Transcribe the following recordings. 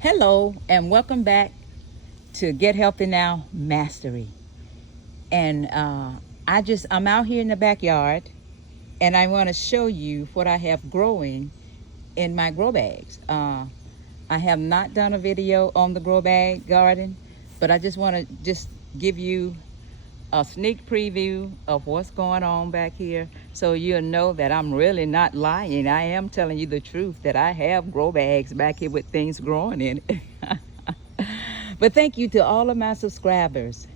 Hello and welcome back to Get Healthy Now Mastery. And I'm out here in the backyard and I want to show you what I have growing in my grow bags. I have not done a video on the grow bag garden, but I just want to give you a sneak preview of what's going on back here so you'll know that I'm really not lying. I am telling you the truth that I have grow bags back here with things growing in it. But thank you to all of my subscribers.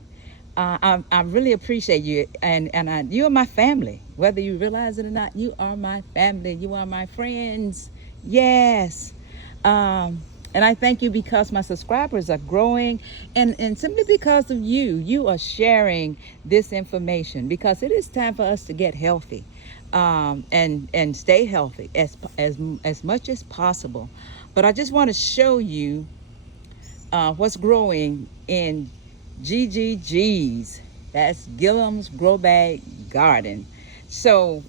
I really appreciate you, and you are my family. Whether you realize it or not, you are my family. You are my friends. Yes. And I thank you because my subscribers are growing, and simply because of you. You are sharing this information because it is time for us to get healthy, and stay healthy as much as possible. But I just want to show you what's growing in GGG's. That's Gilliam's Grow Bag Garden. So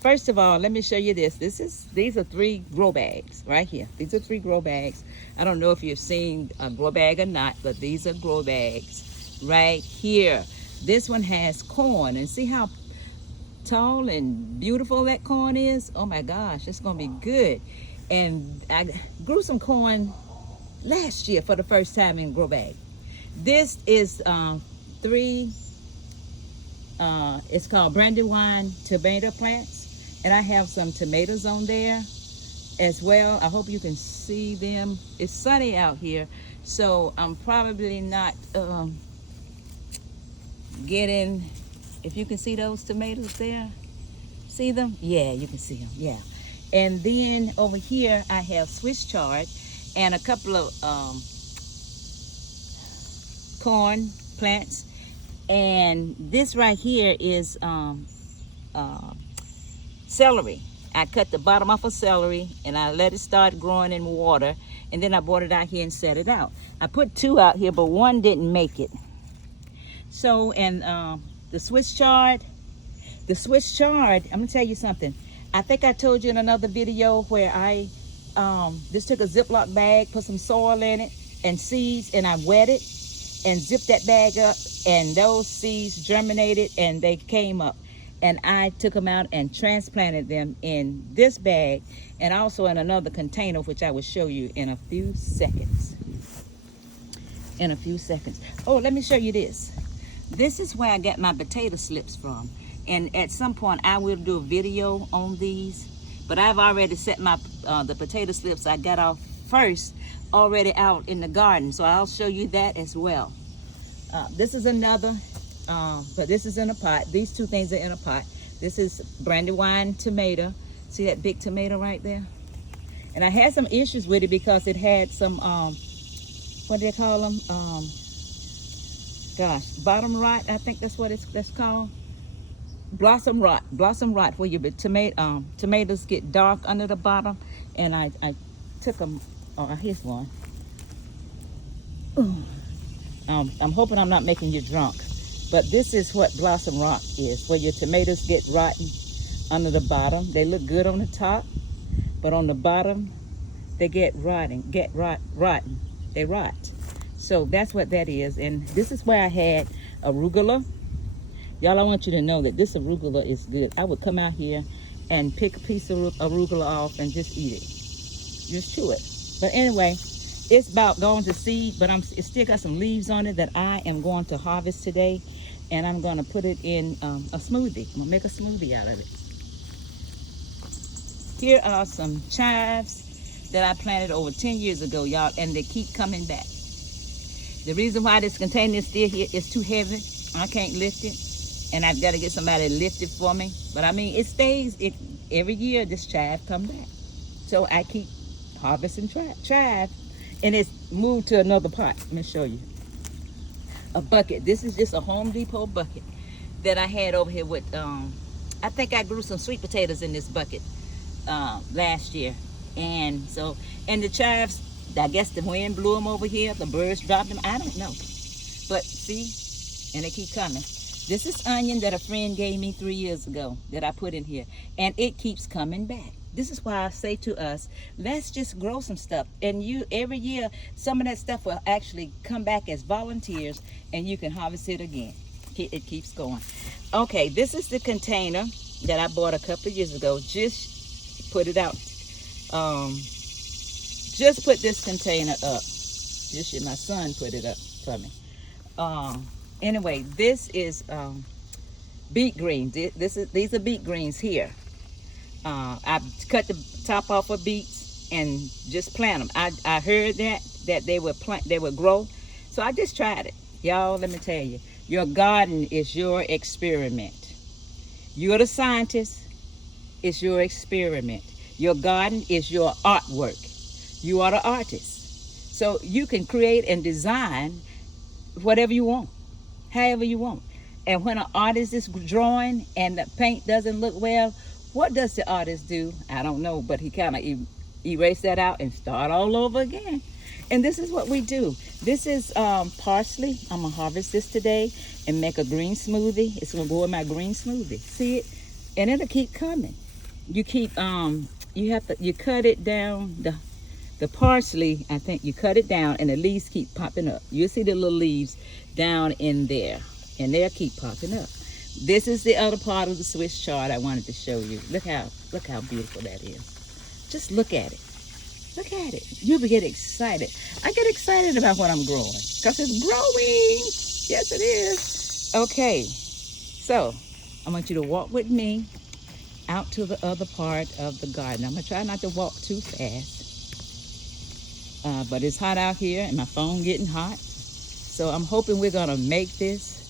first of all, let me show you this. These are 3 grow bags right here. These are 3 grow bags. I don't know if you've seen a grow bag or not, but these are grow bags right here. This one has corn, and see how tall and beautiful that corn is? Oh my gosh, it's gonna be good. And I grew some corn last year for the first time in grow bag. This is 3 it's called Brandywine tomato plants, and I have some tomatoes on there as well. I hope you can see them. It's sunny out here, so I'm probably not getting, if you can see those tomatoes there, see them? Yeah, you can see them. Yeah. And then over here I have Swiss chard and a couple of corn plants. And this right here is celery. I cut the bottom off of celery and I let it start growing in water, and then I brought it out here and set it out. I put 2 out here, but 1 didn't make it. So, and the Swiss chard, I'm gonna tell you something. I think I told you in another video where I just took a Ziploc bag, put some soil in it and seeds, and I wet it and zipped that bag up, and those seeds germinated and they came up, and I took them out and transplanted them in this bag and also in another container, which I will show you in a few seconds. Oh, let me show you this. This is where I got my potato slips from, and at some point I will do a video on these, but I've already set my the potato slips I got off first already out in the garden, so I'll show you that as well. This is another, but this is in a pot. These 2 things are in a pot. This is Brandywine tomato. See that big tomato right there? And I had some issues with it because it had some, what do they call them? Bottom rot. I think that's what that's called. Blossom rot, where your tomatoes get dark under the bottom. And I took them. Oh, here's one. I'm hoping I'm not making you drunk, but this is what blossom rot is, where your tomatoes get rotten under the bottom. They look good on the top, but on the bottom, they get rotten. They rot. So that's what that is. And this is where I had arugula. Y'all, I want you to know that this arugula is good. I would come out here and pick a piece of arugula off and just eat it. Just chew it. But anyway, it's about going to seed, but it still got some leaves on it that I am going to harvest today, and I'm going to put it in a smoothie. I'm going to make a smoothie out of it. Here are some chives that I planted over 10 years ago, y'all, and they keep coming back. The reason why this container is still here is too heavy. I can't lift it, and I've got to get somebody to lift it for me. But I mean, it stays, every year this chive come back. So I keep harvesting chive, and it's moved to another pot. Let me show you. A bucket. This is just a Home Depot bucket that I had over here with, I think I grew some sweet potatoes in this bucket last year. And so, and the chives, I guess the wind blew them over here, the birds dropped them, I don't know. But see, and they keep coming. This is onion that a friend gave me 3 years ago that I put in here, and it keeps coming back. this is why I say to us, let's just grow some stuff. And you, every year, some of that stuff will actually come back as volunteers and you can harvest it again. It keeps going. Okay, this is the container that I bought a couple of years ago. Just put it out. Just put this container up. Just my son put it up for me. Anyway, this is beet greens. These are beet greens here. I cut the top off of beets and just plant them. I heard that they would grow, so I just tried it. Y'all, let me tell you, your garden is your experiment. You're the scientist. It's your experiment. Your garden is your artwork. You are the artist. So you can create and design whatever you want, however you want. And when an artist is drawing and the paint doesn't look well, what does the artist do? I don't know, but he kind of erase that out and start all over again. And this is what we do. This is parsley. I'm gonna harvest this today and make a green smoothie. It's gonna go in my green smoothie. See it? And it'll keep coming. You keep you cut it down. The parsley, I think you cut it down and the leaves keep popping up. You'll see the little leaves down in there and they'll keep popping up. This is the other part of the Swiss chard I wanted to show you. Look how beautiful that is. Just look at it. Look at it. You'll get excited. I get excited about what I'm growing because it's growing. Yes, it is. Okay, so I want you to walk with me out to the other part of the garden. I'm gonna try not to walk too fast. But it's hot out here and my phone getting hot. So I'm hoping we're gonna make this.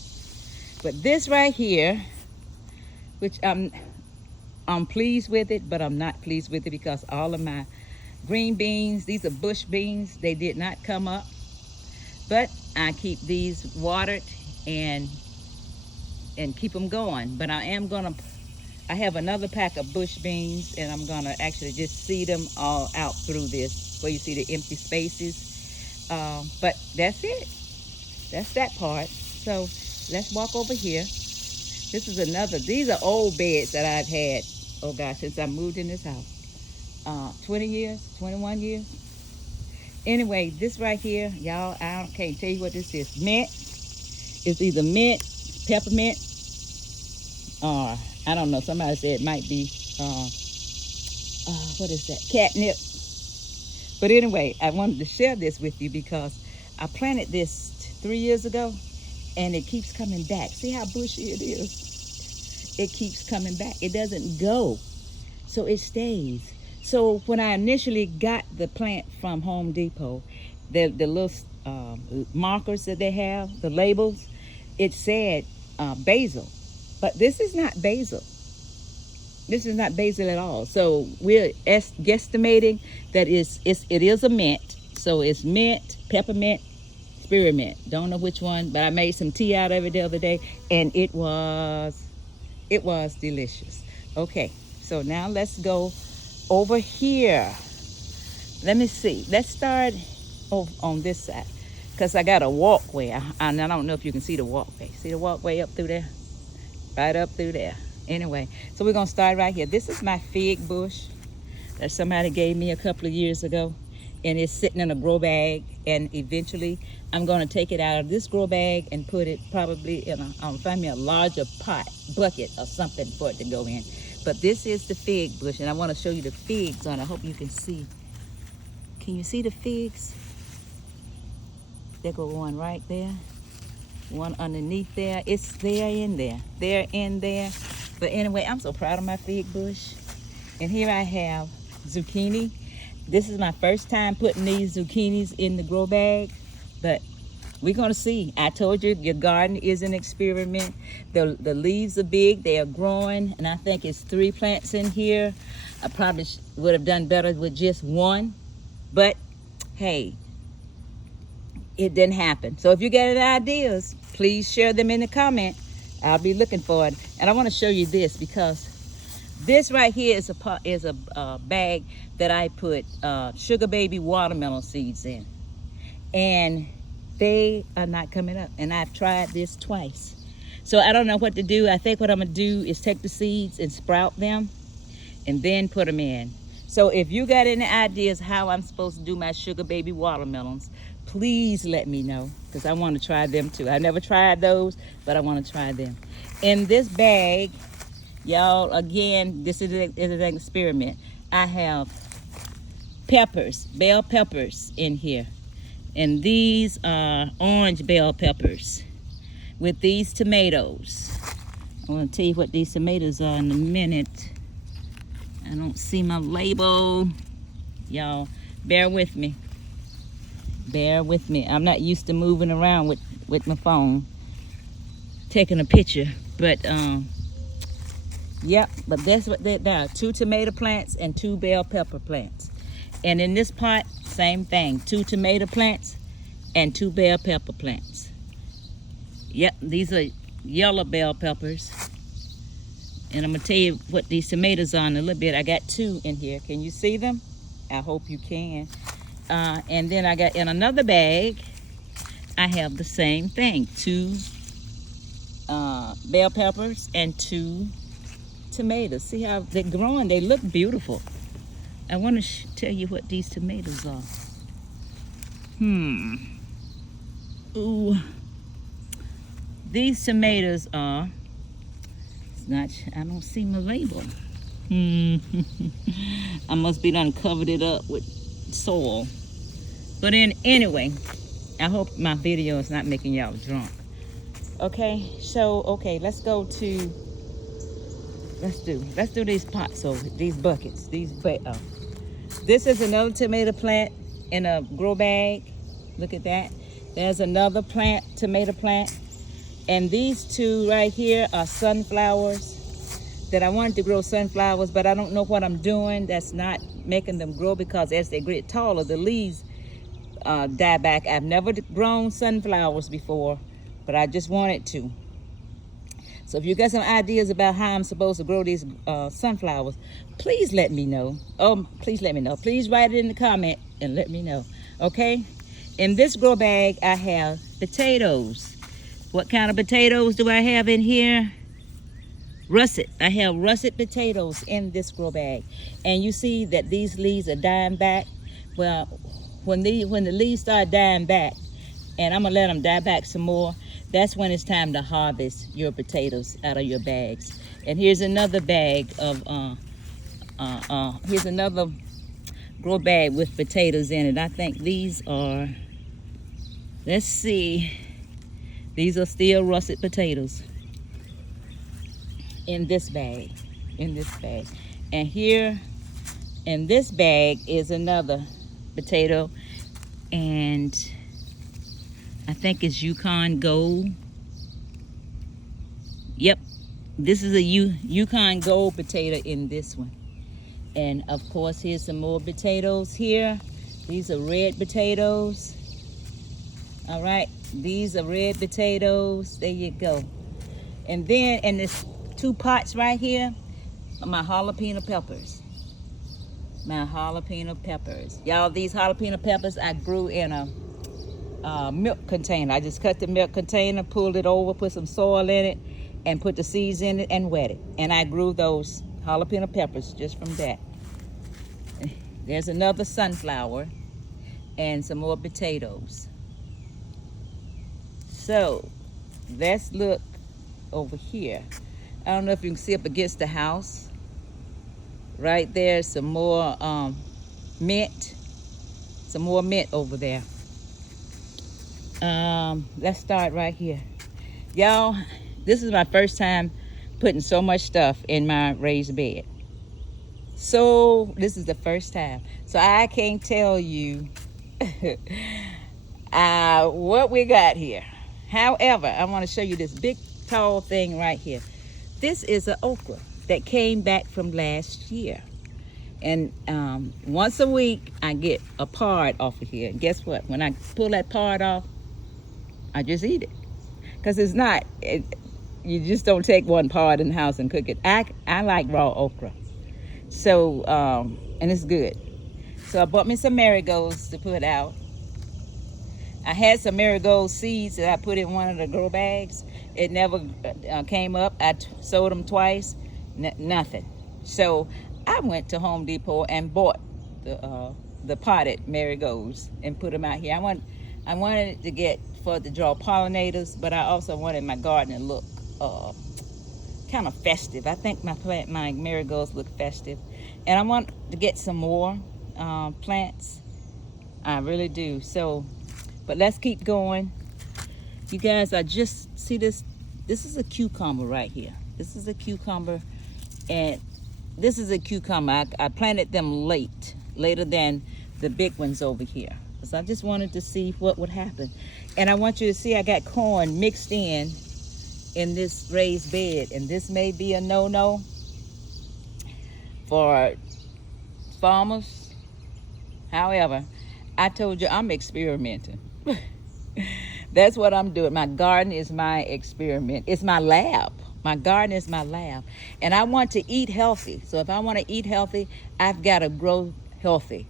But this right here, which I'm pleased with it, but I'm not pleased with it because all of my green beans, these are bush beans, they did not come up. But I keep these watered and keep them going. But I have another pack of bush beans and I'm gonna actually just seed them all out through this where you see the empty spaces. But that's it. That's that part. So let's walk over here. This is these are old beds that I've had, oh gosh, since I moved in this house. 20 years, 21 years. Anyway, this right here, y'all, I can't tell you what this is. Mint. It's either mint, peppermint, or I don't know, somebody said it might be, what is that? Catnip. But anyway, I wanted to share this with you because I planted this 3 years ago and it keeps coming back. See how bushy it is? It keeps coming back. It doesn't go, so it stays. So when I initially got the plant from Home Depot, the little markers that they have, the labels, it said basil. But this is not basil. This is not basil at all. So we're guesstimating that it is a mint. So it's mint, peppermint, spearmint. Don't know which one, but I made some tea out of it the other day, and it was delicious. Okay, so now let's go over here. Let me see. Let's start over on this side because I got a walkway. And I don't know if you can see the walkway. See the walkway up through there? Right up through there. Anyway, so we're gonna start right here. This is my fig bush that somebody gave me a couple of years ago, and it's sitting in a grow bag, and eventually I'm gonna take it out of this grow bag and put it probably in find me a larger bucket or something for it to go in. But this is the fig bush, and I want to show you the figs on it. I hope you can see. Can you see the figs? There go one right there, one underneath there. They're in there. But anyway, I'm so proud of my fig bush. And here I have zucchini. This is my first time putting these zucchinis in the grow bag, but we're gonna see. I told you, your garden is an experiment. The leaves are big, they are growing, and I think it's 3 plants in here. I probably would have done better with just one, but hey, it didn't happen. So if you got any ideas, please share them in the comment. I'll be looking for it. And I want to show you this because this right here is a bag that I put sugar baby watermelon seeds in, and they are not coming up. And I've tried this twice, so I don't know what to do. I think what I'm gonna do is take the seeds and sprout them, and then put them in. So if you got any ideas how I'm supposed to do my sugar baby watermelons, please let me know, because I want to try them too. I never tried those, but I want to try them. In this bag, y'all, again, this is an experiment. I have peppers, bell peppers in here. And these are orange bell peppers with these tomatoes. I want to tell you what these tomatoes are in a minute. I don't see my label. Y'all, bear with me. Bear with me. I'm not used to moving around with my phone, taking a picture. But, yep, but that's what they are. 2 tomato plants and 2 bell pepper plants. And in this pot, same thing. 2 tomato plants and 2 bell pepper plants. Yep, these are yellow bell peppers. And I'm going to tell you what these tomatoes are in a little bit. I got 2 in here. Can you see them? I hope you can. And then I got in another bag, I have the same thing. 2 bell peppers and 2 tomatoes. See how they're growing? They look beautiful. I want to tell you what these tomatoes are. Ooh. These tomatoes are, it's not, I don't see my label. I must be done covered it up with soil. But anyway, I hope my video is not making y'all drunk. Okay, so, okay, let's go to, let's do these pots over, these buckets, this is another tomato plant in a grow bag. Look at that. There's another plant, tomato plant. And these 2 right here are sunflowers that I wanted to grow sunflowers, but I don't know what I'm doing that's not making them grow, because as they get taller, the leaves die back. I've never grown sunflowers before, but I just wanted to. So if you got some ideas about how I'm supposed to grow these sunflowers, please let me know. Oh, please let me know. Please write it in the comment and let me know, okay? In this grow bag, I have potatoes. What kind of potatoes do I have in here? Russet. I have russet potatoes in this grow bag. And you see that these leaves are dying back. Well, when the leaves start dying back, and I'm gonna let them die back some more, that's when it's time to harvest your potatoes out of your bags. And here's another bag of, here's another grow bag with potatoes in it. I think these are, let's see, these are still russet potatoes in this bag, And here in this bag is another potato, and I think it's Yukon Gold. Yep, this is a Yukon Gold potato in this one. And of course, here's some more potatoes here. These are red potatoes. All right, these are red potatoes. There you go. And then in this 2 pots right here are my jalapeno peppers. Y'all, these jalapeno peppers I grew in a milk container. I just cut the milk container, pulled it over, put some soil in it, and put the seeds in it and wet it. And I grew those jalapeno peppers just from that. There's another sunflower and some more potatoes. So let's look over here. I don't know if you can see up against the house. Right there, some more mint. Some more mint over there. Let's start right here. Y'all, this is my first time putting so much stuff in my raised bed. So this is the first time. So I can't tell you what we got here. However, I want to show you this big tall thing right here. This is an okra that came back from last year. And once a week, I get a pod off of here. And guess what? When I pull that pod off, I just eat it. Because it's not, you just don't take one pod in the house and cook it. I like raw okra. So, and it's good. So I bought me some marigolds to put out. I had some marigold seeds that I put in one of the grow bags. It never came up. I sowed them twice, nothing. So I went to Home Depot and bought the potted marigolds and put them out here. I wanted it to get for to draw pollinators, but I also wanted my garden to look kind of festive. I think my marigolds look festive, and I want to get some more plants. I really do. So, but let's keep going. You guys, I just see this. This is a cucumber right here. This is a cucumber, and this is a cucumber. I planted them later than the big ones over here. So I just wanted to see what would happen. And I want you to see I got corn mixed in this raised bed. And this may be a no-no for farmers. However, I told you I'm experimenting. That's what I'm doing. My garden is my experiment. It's my lab. My garden is my lab. And I want to eat healthy. So if I want to eat healthy, I've got to grow healthy.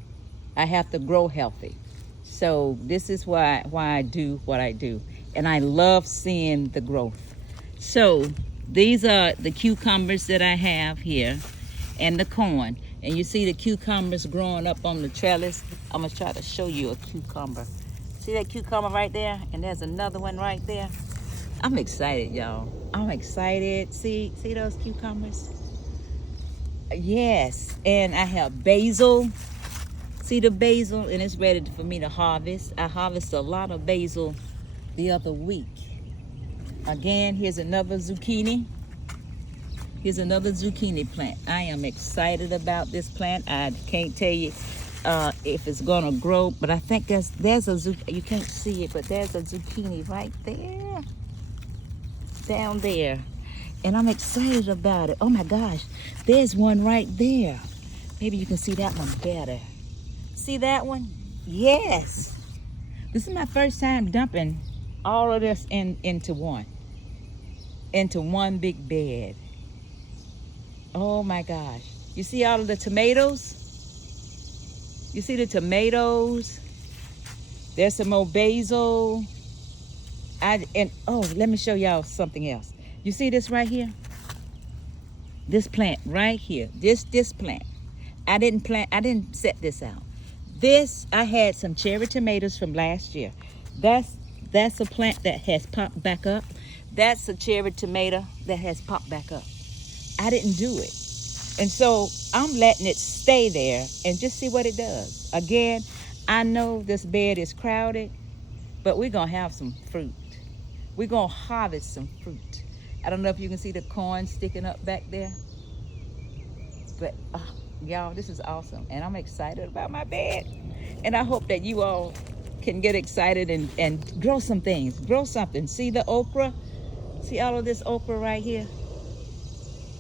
I have to grow healthy. So this is why I do what I do. And I love seeing the growth. So these are the cucumbers that I have here and the corn. And you see the cucumbers growing up on the trellis. I'm gonna try to show you a cucumber. See that cucumber right there? And there's another one right there. I'm excited, y'all. I'm excited. See those cucumbers? Yes, and I have basil. See the basil, and it's ready for me to harvest. I harvested a lot of basil the other week. Again, here's another zucchini. Here's another zucchini plant. I am excited about this plant. I can't tell you if it's gonna grow, but I think there's a zucchini. You can't see it, but there's a zucchini right there, down there, and I'm excited about it. Oh my gosh, there's one right there. Maybe you can see that one better. See that one? Yes. This is my first time dumping all of this into one big bed. Oh my gosh. You see all of the tomatoes? You see the tomatoes? There's some more basil. Let me show y'all something else. You see this right here? This plant right here. This plant. I didn't set this out. This, I had some cherry tomatoes from last year. That's a plant that has popped back up. That's a cherry tomato that has popped back up. I didn't do it. And so I'm letting it stay there and just see what it does. Again, I know this bed is crowded, but we're gonna have some fruit. We're gonna harvest some fruit. I don't know if you can see the corn sticking up back there, but y'all, this is awesome. And I'm excited about my bed. And I hope that you all can get excited and grow some things, grow something. See the okra? See all of this okra right here?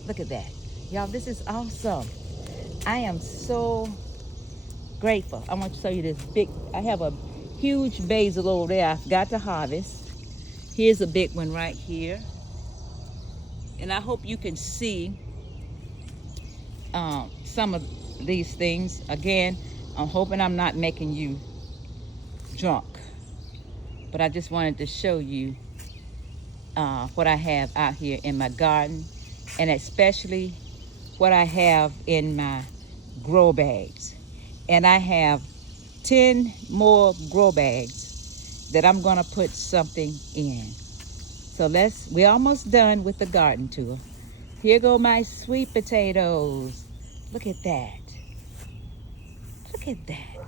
Look at that. Y'all, this is awesome. I am so grateful. I want to show you this I have a huge basil over there I forgot to harvest. Here's a big one right here. And I hope you can see some of these things. Again, I'm hoping I'm not making you drunk, but I just wanted to show you what I have out here in my garden, and especially what I have in my grow bags. And I have 10 more grow bags that I'm gonna put something in. So we're almost done with the garden tour. Here go my sweet potatoes. Look at that. Look at that.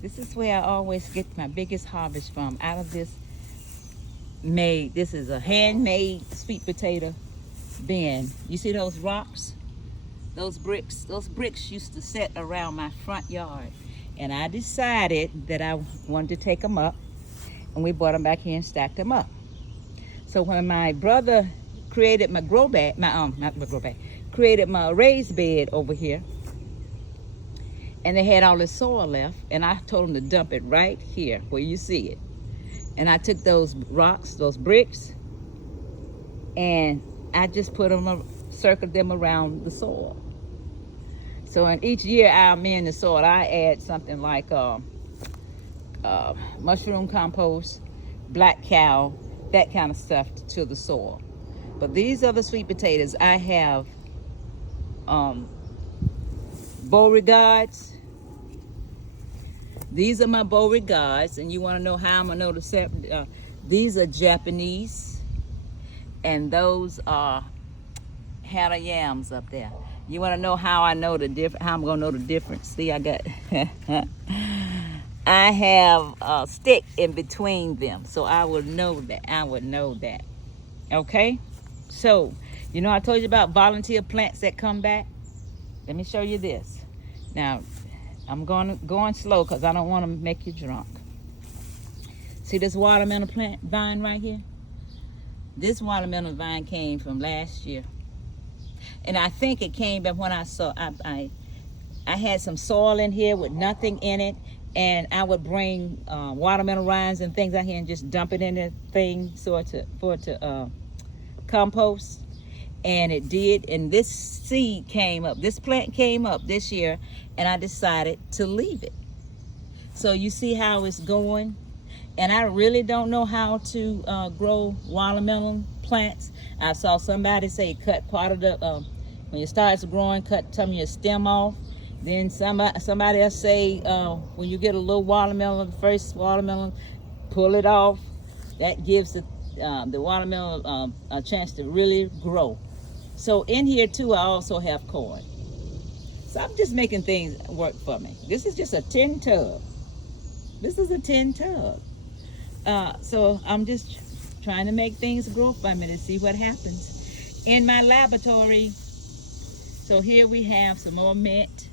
This is where I always get my biggest harvest from, out of this this is a handmade sweet potato bin. You see those rocks? Those bricks? Those bricks used to sit around my front yard. And I decided that I wanted to take them up, and we brought them back here and stacked them up. So when my brother created my grow bag, created my raised bed over here, and they had all the soil left, and I told them to dump it right here where you see it. And I took those rocks, those bricks, and I just circled them around the soil. So in each year I'm in the soil, I add something like mushroom compost, black cow, that kind of stuff to the soil. But these are the sweet potatoes. I have Beauregards. These are my Beauregards, and you want to know how I'm gonna know these are Japanese, and those are Hana yams up there. You want to know how I know the difference? How I'm gonna know the difference? See, I got I have a stick in between them, so I would know that. I would know that. Okay, so you know I told you about volunteer plants that come back. Let me show you this. Now, I'm going slow because I don't want to make you drunk. See this watermelon plant vine right here? This watermelon vine came from last year. And I think it came back when I saw, I had some soil in here with nothing in it. And I would bring watermelon rinds and things out here and just dump it in the thing for it to compost. And it did, and this seed came up, this plant came up this year, and I decided to leave it. So you see how it's going? And I really don't know how to grow watermelon plants. I saw somebody say cut part of the, when it starts growing, cut some of your stem off. Then somebody else say when you get a little watermelon, the first watermelon, pull it off. That gives the watermelon a chance to really grow. So in here too, I also have corn. So I'm just making things work for me. This is just a tin tub. This is a tin tub. So I'm just trying to make things grow for me to see what happens in my laboratory. So here we have some more mint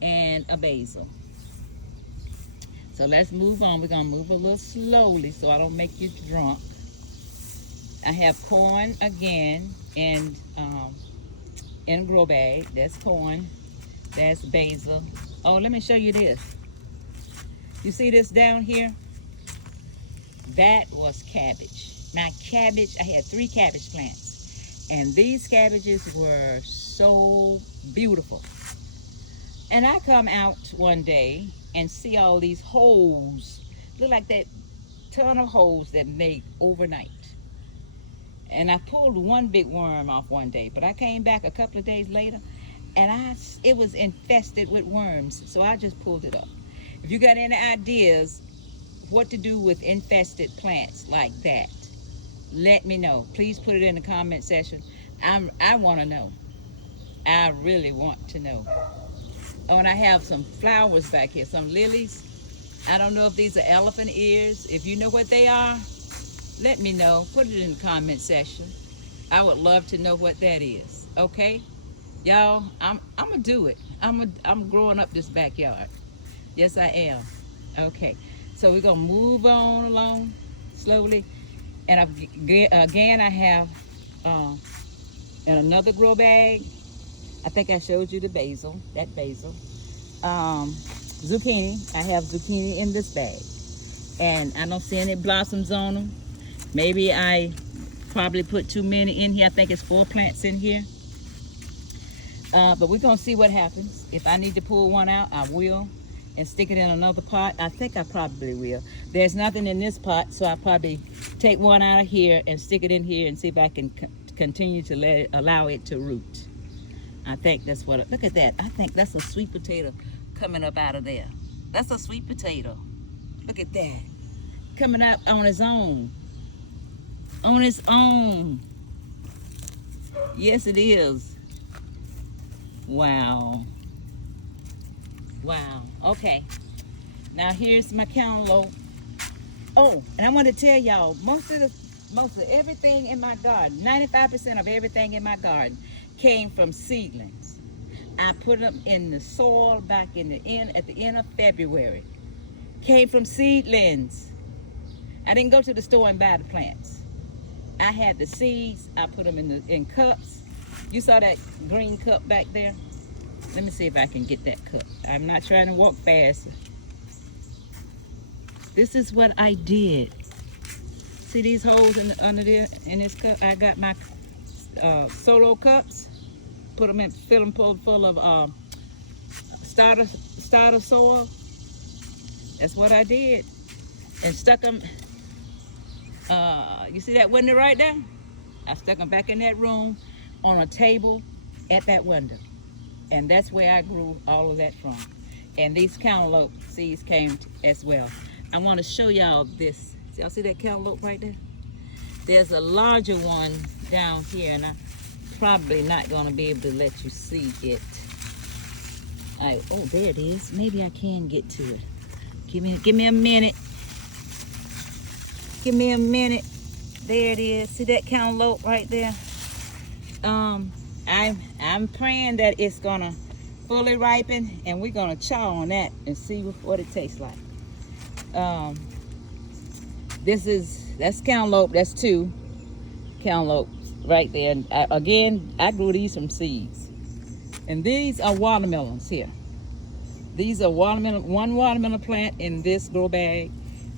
and a basil. So let's move on. We're gonna move a little slowly so I don't make you drunk. I have corn again in a grow bag. That's corn. That's basil. Oh, let me show you this. You see this down here? That was cabbage. My cabbage, I had 3 cabbage plants. And these cabbages were so beautiful. And I come out one day and see all these holes. Look like that ton of holes that made overnight. And I pulled one big worm off one day, but I came back a couple of days later and it was infested with worms. So I just pulled it up. If you got any ideas what to do with infested plants like that, let me know. Please put it in the comment section. I want to know. I really want to know. Oh, and I have some flowers back here, some lilies. I don't know if these are elephant ears. If you know what they are, let me know. Put it in the comment section. I would love to know what that is. Okay, y'all. I'm gonna do it. I'm growing up this backyard. Yes, I am. Okay, so we're gonna move on along slowly. And again, I have in another grow bag. I think I showed you the basil. That basil. Zucchini. I have zucchini in this bag, and I don't see any blossoms on them. Maybe I probably put too many in here. I think it's 4 plants in here. But we're gonna see what happens. If I need to pull one out, I will, and stick it in another pot. I think I probably will. There's nothing in this pot, so I'll probably take one out of here and stick it in here and see if I can continue to allow it to root. I think that's what, look at that. I think that's a sweet potato coming up out of there. That's a sweet potato. Look at that. Coming up on its own. On its own. Yes, it is. Wow. Wow. Okay. Now here's my cantaloupe. Oh, and I want to tell y'all, most of everything in my garden, 95% of everything in my garden came from seedlings. I put them in the soil back at the end of February. Came from seedlings. I didn't go to the store and buy the plants. I had the seeds. I put them in cups. You saw that green cup back there? Let me see if I can get that cup. I'm not trying to walk fast. This is what I did. See these holes under there in this cup? I got my solo cups. Put them in, fill them full of starter soil. That's what I did, and stuck them. You see that window right there? I stuck them back in that room on a table at that window. And that's where I grew all of that from. And these cantaloupe seeds came as well. I want to show y'all this. Y'all see that cantaloupe right there? There's a larger one down here, and I'm probably not going to be able to let you see it. Oh, there it is. Maybe I can get to it. Give me a minute. Give me a minute. There it is. See that cantaloupe right there? I'm praying that it's gonna fully ripen, and we're gonna chow on that and see what it tastes like. That's cantaloupe. That's 2 cantaloupes right there. And I grew these from seeds. And these are watermelons here. These are one watermelon plant in this grow bag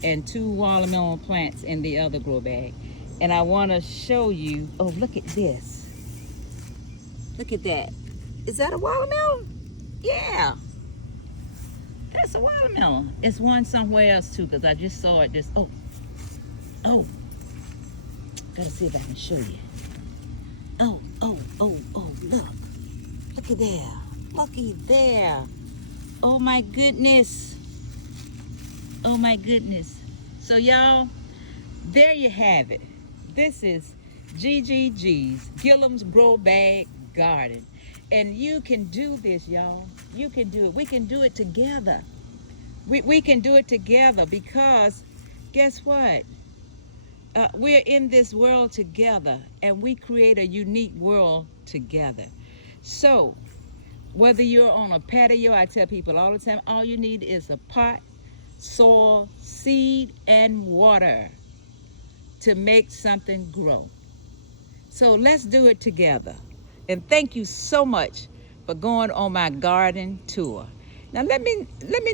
and 2 watermelon plants in the other grow bag. And I want to show you, oh, look at this. Look at that. Is that a watermelon? Yeah. That's a watermelon. It's one somewhere else too, because I just saw it just, oh. Gotta see if I can show you. Oh, look. Looky there. Looky there. Oh my goodness. Oh my goodness. So y'all, there you have it. This is GGG's, Gilliam's Grow Bag Garden. And you can do this, y'all. You can do it. We can do it together. We can do it together, because guess what? We're in this world together, and we create a unique world together. So whether you're on a patio, I tell people all the time, all you need is a pot, soil, seed, and water to make something grow. So let's do it together. And thank you so much for going on my garden tour. Now let me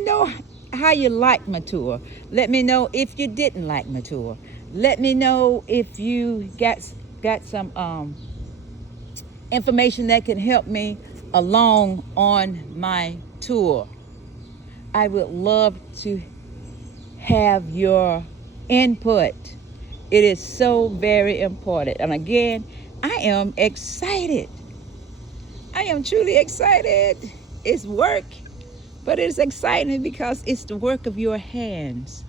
know how you liked my tour. Let me know if you didn't like my tour. Let me know if you got some information that can help me along on my tour. I would love to have your input. It is so very important. And again, I am excited. I am truly excited. It's work, but it's exciting because it's the work of your hands.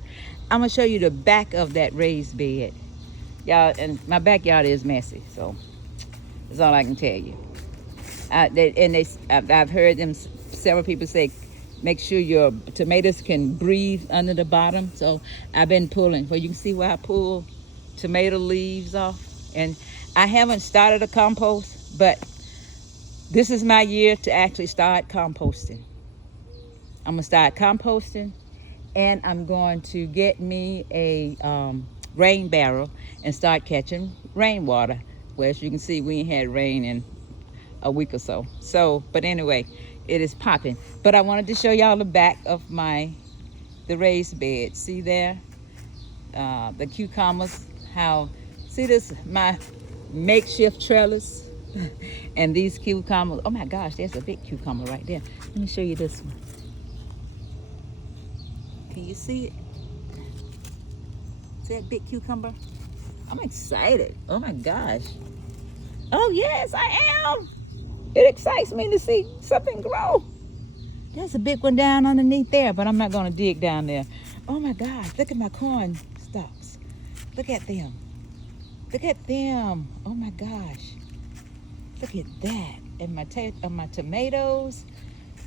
I'm gonna show you the back of that raised bed. Y'all, and my backyard is messy, so that's all I can tell you. I've heard them, several people say, make sure your tomatoes can breathe under the bottom. So I've been pulling. Well, you can see where I pull tomato leaves off. And I haven't started a compost, but this is my year to actually start composting. I'm gonna start composting, and I'm going to get me a rain barrel and start catching rainwater. Well, as you can see, we ain't had rain in a week or so. But anyway, it is popping. But I wanted to show y'all the back of the raised bed. See there? The cucumbers, see this, my makeshift trellis. And these cucumbers, oh my gosh, there's a big cucumber right there. Let me show you this one. Can you see it? See that big cucumber? I'm excited. Oh my gosh. Oh yes, I am. It excites me to see something grow. There's a big one down underneath there, but I'm not gonna dig down there. Oh my gosh, look at my corn stalks. Look at them. Look at them. Oh my gosh. Look at that. And my tomatoes,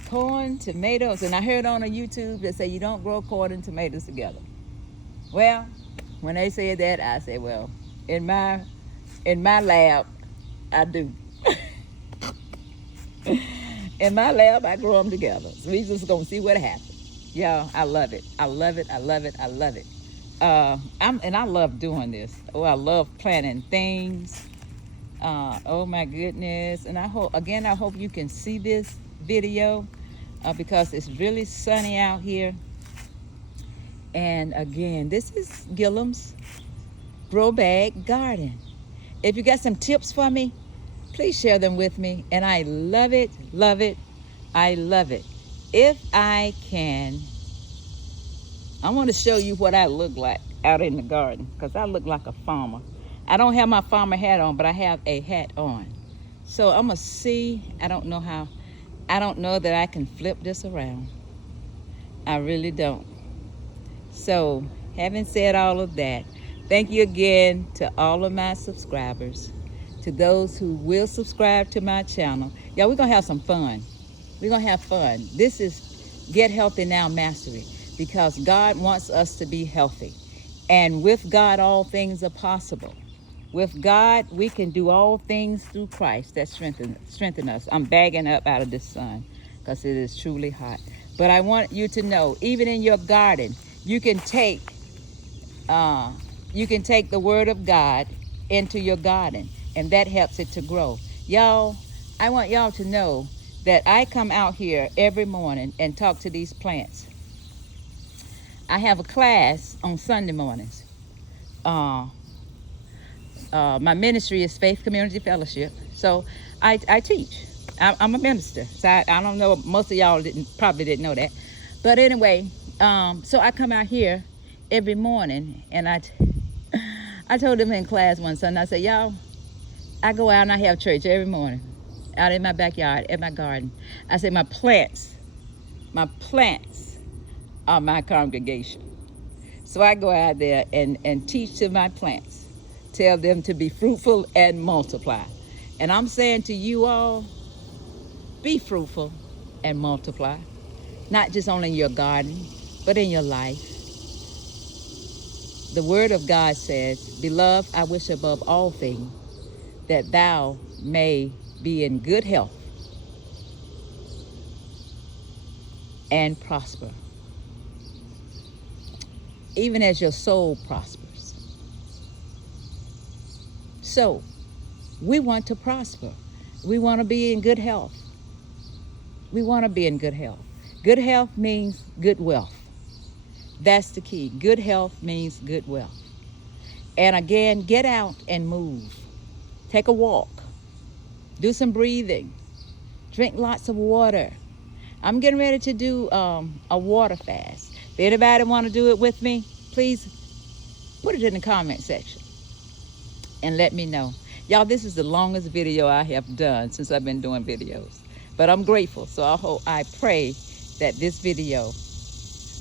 corn, tomatoes. And I heard on a YouTube that say you don't grow corn and tomatoes together. Well, when they said that, I said, well, in my lab, I do. In my lab, I grow them together. So we just gonna see what happens. Yeah, I love it. I love it. I love it. I love it. I love doing this. Oh, I love planting things. Oh my goodness. And I hope you can see this video because it's really sunny out here. And again, this is Gilliam's Grow Bag Garden. If you got some tips for me, please share them with me. And I love it, love it, I love it. If I can, I want to show you what I look like out in the garden, because I look like a farmer. I don't have my farmer hat on, but I have a hat on. So I'm going to see, I don't know how. I don't know that I can flip this around. I really don't. So, having said all of that, thank you again to all of my subscribers, to those who will subscribe to my channel. Y'all, we're going to have some fun. We're going to have fun. This is Get Healthy Now Mastery, because God wants us to be healthy. And with God, all things are possible. With God, we can do all things through Christ that strengthen us. I'm bagging up out of this sun because it is truly hot. But I want you to know, even in your garden, you can take the Word of God into your garden, and that helps it to grow. Y'all, I want y'all to know that I come out here every morning and talk to these plants. I have a class on Sunday mornings. My ministry is Faith Community Fellowship, so I teach. I'm a minister, so I don't know, most of y'all probably didn't know that. But anyway, so I come out here every morning, and I told them in class one Sunday, I said, y'all, I go out and I have church every morning, out in my backyard, in my garden. I said, my plants are my congregation. So I go out there and teach to my plants. Tell them to be fruitful and multiply. And I'm saying to you all, be fruitful and multiply. Not just only in your garden, but in your life. The Word of God says, beloved, I wish above all things that thou may be in good health and prosper, even as your soul prospers. So, we want to prosper. We want to be in good health. We want to be in good health. Good health means good wealth. That's the key. Good health means good wealth. And again, get out and move. Take a walk. Do some breathing. Drink lots of water. I'm getting ready to do a water fast. If anybody want to do it with me, please put it in the comment section and let me know. Y'all, this is the longest video I have done since I've been doing videos. But I'm grateful, so I pray that this video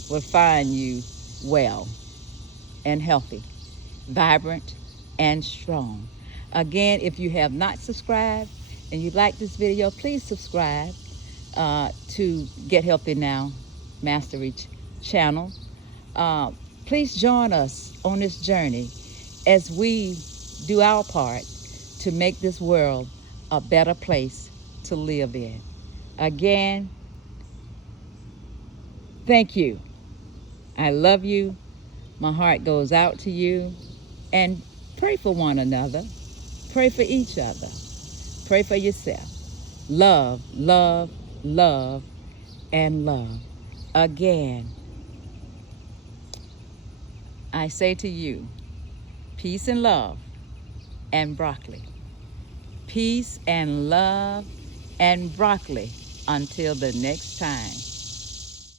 will find you well and healthy, vibrant and strong. Again, if you have not subscribed and you like this video, please subscribe to Get Healthy Now Mastery channel. Please join us on this journey as we do our part to make this world a better place to live in. Again, thank you. I love you. My heart goes out to you. And pray for one another. Pray for each other. Pray for yourself. Love, love, love, and love. Again, I say to you, peace and love and broccoli. Peace and love and broccoli until the next time.